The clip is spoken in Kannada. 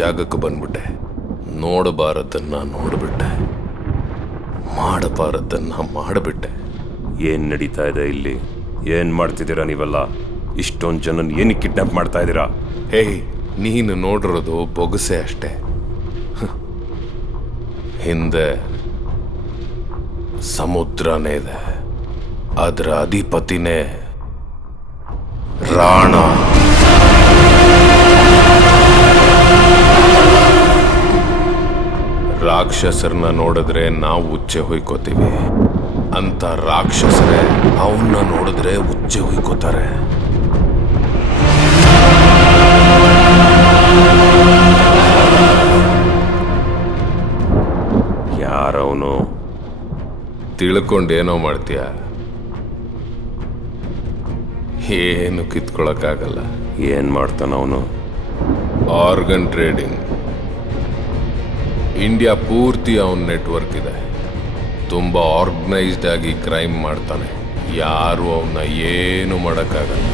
ಜಾಗಕ್ಕೆ ಬಂದ್ಬಿಟ್ಟೆ. ನೋಡಬಾರದನ್ನ ನೋಡ್ಬಿಟ್ಟೆ, ಮಾಡಬಾರದನ್ನ ಮಾಡಿಬಿಟ್ಟೆ. ಏನ್ ನಡೀತಾ ಇದೆ ಇಲ್ಲಿ? ಏನ್ ಮಾಡ್ತಿದ್ದೀರಾ ನೀವೆಲ್ಲ? ಇಷ್ಟೊಂದು ಜನನ್ ಏನಕ್ಕೆ ಕಿಡ್ನಾಪ್ ಮಾಡ್ತಾ ಇದ್ದೀರಾ? ಹೇಯ್, ನೀನು ನೋಡಿರೋದು ಬೊಗಸೆ ಅಷ್ಟೇ. ಹಿಂದೆ ಸಮುದ್ರನೇ ಇದೆ, ಅದರ ಅಧಿಪತಿನೇ ರಾಣ. ರಾಕ್ಷಸರನ್ನ ನೋಡಿದ್ರೆ ನಾವು ಉಚ್ಚೆ ಹೊಯ್ಕೋತೀವಿ ಅಂತ ರಾಕ್ಷಸರೇ ಅವನ್ನ ನೋಡಿದ್ರೆ ಉಚ್ಚೆ ಹೊಯ್ಕೋತಾರೆ. ಯಾರವನು? ತಿಳ್ಕೊಂಡೇನೋ ಮಾಡ್ತೀಯ? ಏನು ಕಿತ್ಕೊಳಕ್ಕಾಗಲ್ಲ. ಏನ್ ಮಾಡ್ತಾನ ಅವನು? Organ trading. ಇಂಡಿಯಾ ಪೂರ್ತಿ ಅವನ ನೆಟ್ವರ್ಕ್ ಇದೆ. ತುಂಬಾ ಆರ್ಗನೈಸ್ಡ್ ಆಗಿ ಕ್ರೈಮ್ ಮಾಡ್ತಾನೆ. ಯಾರು ಅವನ್ನ ಏನು ಮಾಡೋಕ್ಕಾಗಲ್ಲ.